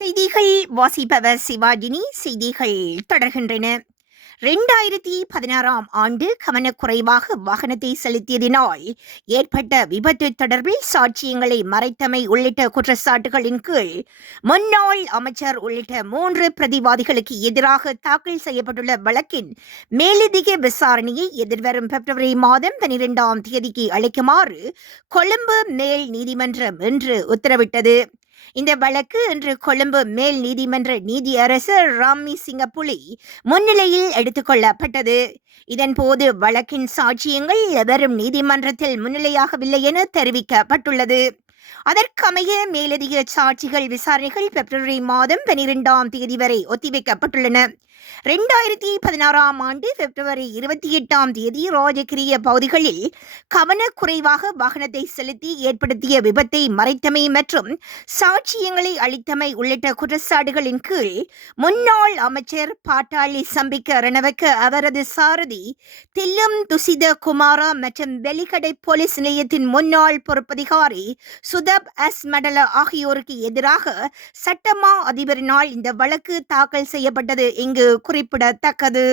செய்திகள் வாசிப்பவர் சிவாஜினி. செய்திகள் தொடர்கின்றன. 2016ஆம் ஆண்டு கவனக்குறைவாக வாகனத்தை செலுத்தியதினால் ஏற்பட்ட விபத்து தொடர்பில் சாட்சியங்களை மறைத்தமை உள்ளிட்ட குற்றச்சாட்டுகளின் கீழ் முன்னாள் அமைச்சர் உள்ளிட்ட 3 பிரதிவாதிகளுக்கு எதிராக தாக்கல் செய்யப்பட்டுள்ள வழக்கின் மேலதிக விசாரணையை எதிர்வரும் பிப்ரவரி மாதம் 12ஆம் தேதிக்கு அளிக்குமாறு கொழும்பு மேல் நீதிமன்றம் இன்று உத்தரவிட்டது. இந்த வழக்கு இன்று கொழும்பு மேல் நீதிமன்ற நீதியரசர் ராமி சிங்கப்புலி முன்னிலையில் எடுத்துக்கொள்ளப்பட்டது. இதன்போது வழக்கின் சாட்சியங்கள் எவரும் நீதிமன்றத்தில் முன்னிலையாகவில்லை என தெரிவிக்கப்பட்டுள்ளது. அதற்கமைய மேலதிக சாட்சிகள் விசாரணைகள் பிப்ரவரி மாதம் 12ஆம் தேதி வரை ஒத்திவைக்கப்பட்டுள்ளன. 2016ஆம் ஆண்டு பிப்ரவரி 28ஆம் தேதி ராஜகிரிய பகுதிகளில் கவனக்குறைவாக வாகனத்தை செலுத்தி ஏற்படுத்திய விபத்தை மறைத்தமை மற்றும் சாட்சியங்களை அளித்தமை உள்ளிட்ட குற்றச்சாட்டுகளின் கீழ் முன்னாள் அமைச்சர் பாட்டாளி சம்பிக்க ரணவக்க, அவரது சாரதி தில்லும் துசித குமாரா மற்றும் வெலிகடை போலீஸ் நிலையத்தின் முன்னாள் பொறுப்பதிகாரி சுதப் எஸ் மடல ஆகியோருக்கு எதிராக சட்டமா அதிபரினால் இந்த வழக்கு தாக்கல் செய்யப்பட்டது இங்கு குறிப்பிடத்தக்கது.